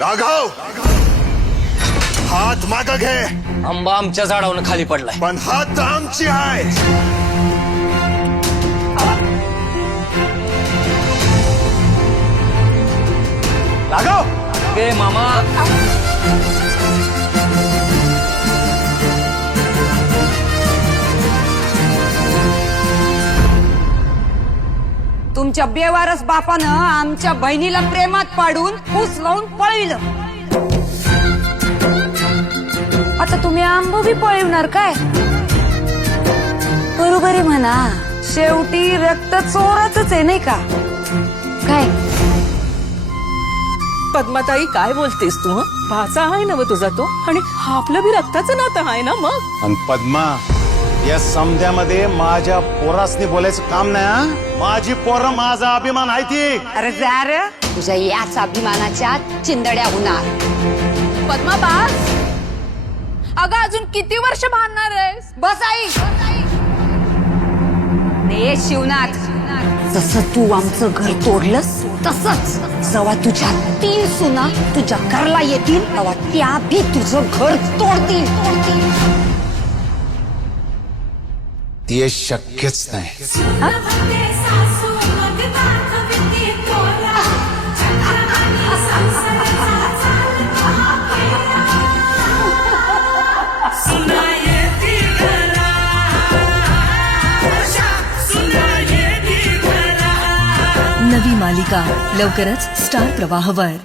राघव, हात माग घे. आंबा आमच्या झाडावरून खाली पडलाय. पण हात आमची आहे. राघव गे मामा. तुमच्या बेवारस बापानं आमच्या बहिणीला प्रेमात पाडून फूस लावून पळविलं. आता तुम्ही आंबो बी पळवणार काय? बरोबर आहे म्हणा, शेवटी रक्त चोराचंच आहे नाही का? काय पद्माताई काय बोलतेस तू? भाचा आहे ना व तुझा तो, आणि आपलं बी रक्ताचं नातं आहे ना मग. आणि पद्मा, या समध्यामध्ये माझ्या पोरासनी बोलायचं काम नाही हा. माझी पोरं माझा अभिमान आहे ती. अरे जा रे, तुझ्या याच अभिमानाच्या चिंदड्या होणार. पद्मा बास, अगं अजून किती वर्ष भांडणार आहेस? बस आई. ने शिवनाथ, जसं तू आमचं घर तोडलंस तसंच जेव्हा तुझ्या 3 सुना तुझ्या घरला येतील तेव्हा त्या भी तुझं घर तोडतील. ते शक्यच नाही. नवी मालिका लवकरच स्टार प्रवाहवर.